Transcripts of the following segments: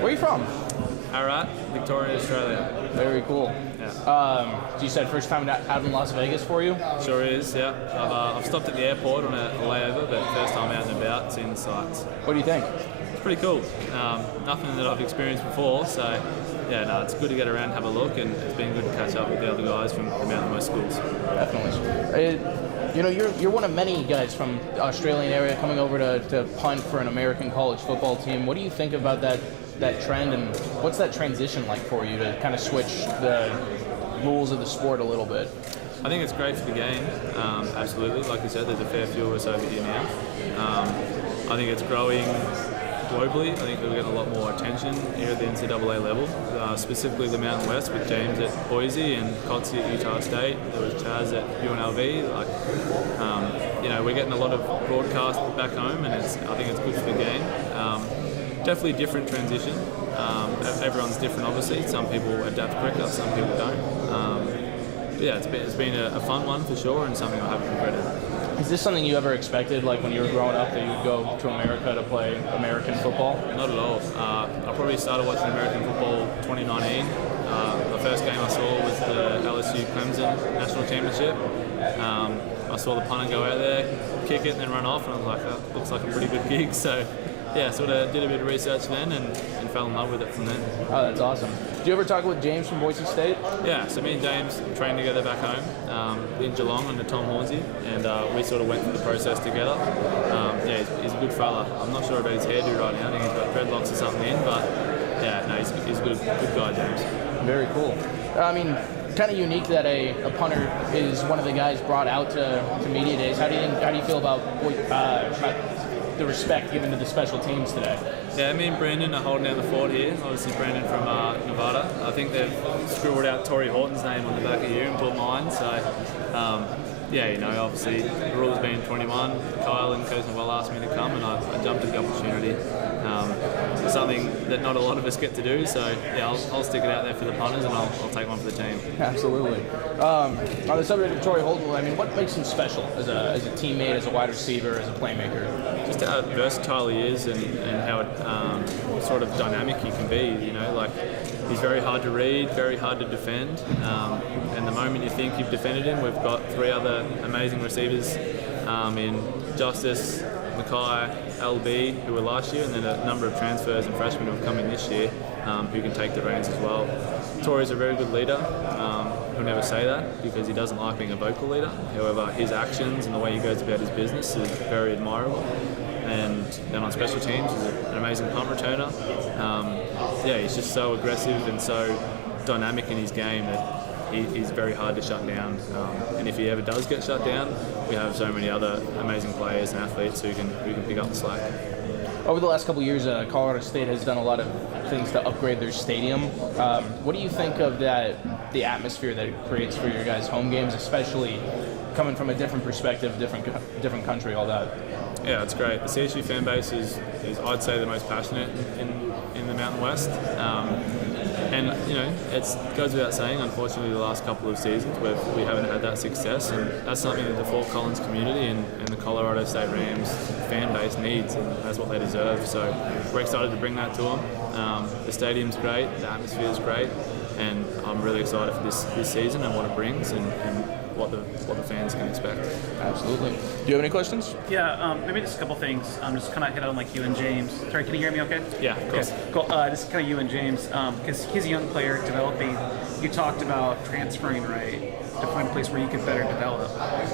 Where are you from? Ararat, Victoria, Australia. Very cool. Yeah. You said first time out in Las Vegas for you? Sure is, yeah. I've stopped at the airport on a layover, but first time out and about, seeing the sights. What do you think? It's pretty cool. Nothing that I've experienced before, so yeah, no, it's good to get around and have a look, and it's been good to catch up with the other guys from the Mountain West schools. Definitely. You're one of many guys from the Australian area coming over to punt for an American college football team. What do you think about that trend, and what's that transition like for you to kind of switch the rules of the sport a little bit? I think it's great for the game, absolutely. Like you said, there's a fair few of us over here now. I think it's growing globally. I think we're getting a lot more attention here at the NCAA level, specifically the Mountain West with James at Boise and Cotsey at Utah State. There was Chaz at UNLV. We're getting a lot of broadcast back home, and I think it's good for the game. Definitely different transition. Everyone's different, obviously. Some people adapt quicker, some people don't. Yeah, it's been a fun one for sure, and something I haven't regretted. Is this something you ever expected, like when you were growing up, that you would go to America to play American football? Not at all. I probably started watching American football 2019. The first game I saw was the LSU Clemson National Championship. I saw the punter go out there, kick it, and then run off, and I was like, that looks like a pretty good gig. So, yeah, sort of did a bit of research then and fell in love with it from then. Oh, that's awesome. Did you ever talk with James from Boise State? Yeah, so me and James trained together back home in Geelong under Tom Hornsey, and we sort of went through the process together. Yeah, he's a good fella. I'm not sure about his hairdo right now. I think he's got dreadlocks or something in, but yeah, no, he's a good guy, James. Very cool. I mean, kind of unique that a punter is one of the guys brought out to media days. How do you feel about the respect given to the special teams today? Yeah, me and Brandon are holding down the fort here. Obviously, Brandon from Nevada. I think they've scribbled out Torrey Horton's name on the back of you and put mine. So, yeah, obviously the rules being 21. Kyle and Coach Noel asked me to come, and I jumped at the opportunity. It's something that not a lot of us get to do. So, yeah, I'll stick it out there for the punters, and I'll take one for the team. Absolutely. On the subject of Torrey Horton, I mean, what makes him special as a teammate, as a wide receiver, as a playmaker? Just how versatile he is, and how sort of dynamic he can be. He's very hard to read, very hard to defend. And the moment you think you've defended him, we've got three other amazing receivers in Justice, Mackay, LB, who were last year, and then a number of transfers and freshmen who have come in this year who can take the reins as well. Torrey's a very good leader. He'll never say that because he doesn't like being a vocal leader. However, his actions and the way he goes about his business is very admirable. And then on special teams, he's an amazing punt returner. Yeah, he's just so aggressive and so dynamic in his game that he's very hard to shut down. And if he ever does get shut down, we have so many other amazing players and athletes who can pick up the slack. Over the last couple of years, Colorado State has done a lot of things to upgrade their stadium. What do you think of the atmosphere that it creates for your guys' home games, especially coming from a different perspective, different country, all that? Yeah, it's great. The CSU fan base is I'd say, the most passionate in the Mountain West. And it goes without saying, unfortunately, the last couple of seasons we haven't had that success, and that's something that the Fort Collins community and the Colorado State Rams fan base needs, and that's what they deserve. So we're excited to bring that to them. The stadium's great, the atmosphere's great, and I'm really excited for this season and what it brings and what the fans can expect. Absolutely. Do you have any questions? Yeah, maybe just a couple things. Just kind of hit on like you and James. Sorry, can you hear me okay? Yeah, of course. Okay, cool. Just kind of you and James, because he's a young player developing. You talked about transferring, right, to find a place where you could better develop.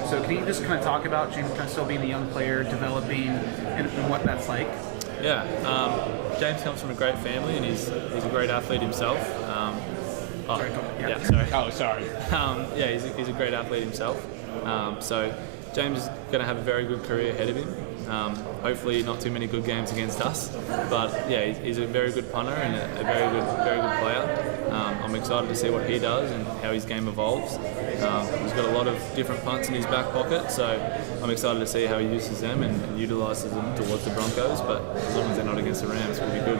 So can you just kind of talk about James kind of still being a young player, developing, and what that's like? Yeah, James comes from a great family, and he's a great athlete himself. Sorry. Oh, sorry. Yeah, he's a great athlete himself. So James is going to have a very good career ahead of him. Hopefully not too many good games against us. But yeah, he's a very good punter and a very good player. I'm excited to see what he does and how his game evolves. He's got a lot of different punts in his back pocket, so I'm excited to see how he uses them and utilises them towards the Broncos. But as long as they're not against the Rams, we'll be good.